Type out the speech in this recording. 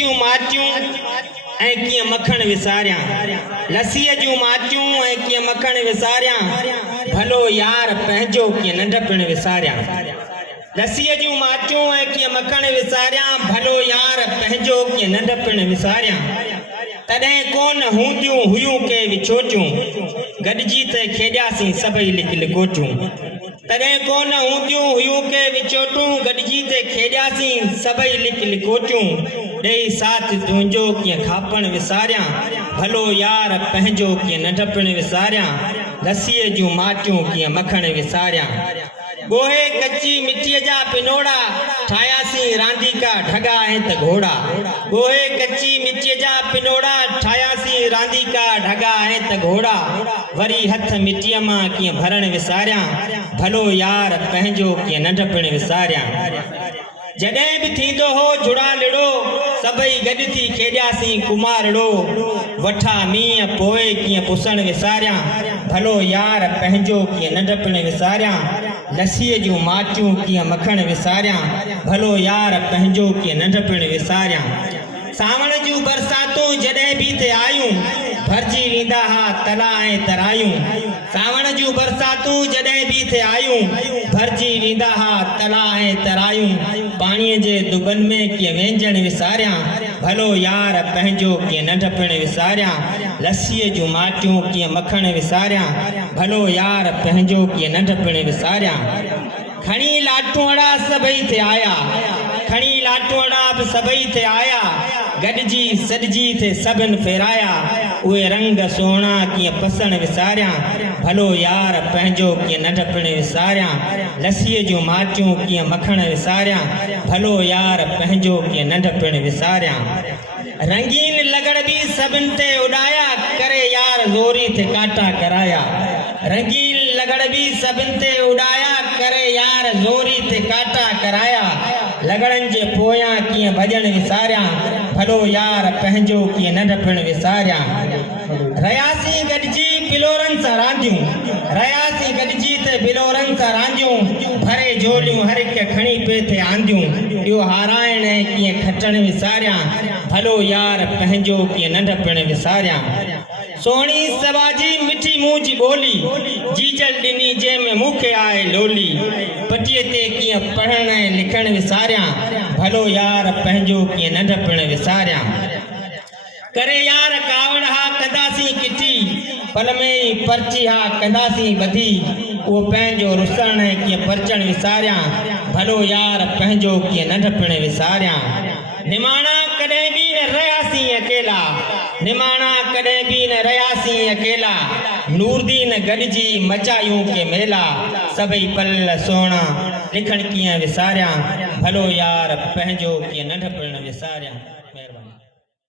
जूं माचियूं ऐं कीअं मखण विसारियां, लस्सीअ जूं माचियूं ऐं कीअं मखण विसारियां, भलो यार पंहिंजो कीअं नंढपण विसारियां। लस्सीअ जूं माचियूं ऐं कीअं मखण विसारियां, भलो यार पंहिंजो कीअं नंढपण विसारियां। तॾहिं कोन हूंदियूं हुयूं के विछोटियूं, गॾिजी त खेॾियासीं सभई लिक लिकोटियूं। तॾहिं कोन हूंदियूं हुयूं के विछोटियूं, गॾिजी त खेॾियासीं सभई लिक लिकोटियूं। ॾेई साथ तुंहिंजो कीअं खापण विसारियां, भलो यार पंहिंजो कीअं नंढपण विसारियां। लस्सीअ जूं माचियूं कीअं मखण विसारियां। गोहे कच्ची मिट्टीअ जा पिनोड़ा, ठाहियासीं रांदीका ढगा ऐं त घोड़ा। गोहे कच्ची मिट्टीअ जा पिनोड़ा, ठाहियासीं रांदीका ढगा ऐं त घोड़ा। वरी हथ मिट्टीअ मां कीअं भरण विसारियां, भलो यार पंहिंजो कीअं नंढपण विसारियां। जॾहिं बि थींदो हो जुड़ालिड़ो, सभई गॾु थी खेॾियासीं कुमारड़ो। वठा मींहं पोइ कीअं पुसण विसारियां, भलो यार पंहिंजो कीअं नंढपण विसारियां। लस्सीअ जूं माचियूं कीअं मखण विसारियां, भलो यार पंहिंजो कीअं नंढपण विसारियां। सावण जूं बरसातूं जॾहिं बि ते आयूं, भरिजी वेंदा हा तला ऐं तरायूं। सावण जूं बरसातूं जॾहिं बि ते आयूं, भरिजी वेंदा हा तला ऐं तरायूं। पाणीअ जे दुबनि में कीअं व्यंजन विसारियां, भलो यार पंहिंजो कीअं नंढपण विसारियां। लस्सीअ जूं माचियूं कीअं मखण विसारियां, भलो यार पंहिंजो कीअं नंढपण विसारियां। खणी लाटूअड़ा सभई थे आया, खणी लाटूअड़ा बि सभई थे आया। गॾिजी सॾिजी थे सभिनि फेराया, उहे रंग सोना कीअं पसण विसारियां, भलो यार पंहिंजो कीअं नंढपण विसारियां। लस्सीअ जूं माचियूं कीअं मखण विसारियां, भलो यार पंहिंजो कीअं नंढपण विसारियां। रंगीन लगड़ बि सभिनि ते उॾाया, करे यार ज़ोरी थे काटा कराया। रंगीन लगड़ बि सभिनि ते उॾाया, करे यार ज़ोरी थे काटा कराया। लगड़नि जे पोयां कीअं भॼण विसारियां, भलो यार पंहिंजो कीअं नंढपण विसारियां। रहियासीं गॾिजी बिलोरनि सां रांदियूं, रहियासीं गॾिजी त बिलोरनि सां रांदियूं। भरे झोलियूं हर हिक खणी पे थे आंदियूं, इहो हाराइण ऐं कीअं खटण विसारियां, भलो यार पंहिंजो कीअं नंढपण विसारियां। सोणी सवाजी मिठी मुंह जी ॿोली, जीजल ॾिनी जंहिंमें मूंखे आहे लोली। पटीअ ते कीअं पढ़ण ऐं लिखण विसारियां, भलो यार पंहिंजो कीअं नंढपण विसारियां। करे यार कावड़ हा कंदासीं किटी, पल में ई पर्ची हा कंदासीं ॿधी। उहो पंहिंजो रुसण ऐं कीअं परचण विसारियां, भलो यार पंहिंजो कीअं नंढपण विसारियां। निमाणा कॾहिं बि न रहियासीं अकेला, निमाणा कॾहिं बि न रहियासीं अकेला। नूरदीन गॾिजी मचायूं के मेला, सभई पल सोना लिखण कीअं विसारियां, भलो यार पंहिंजो कीअं नंढपण विसारियां। महिरबानी।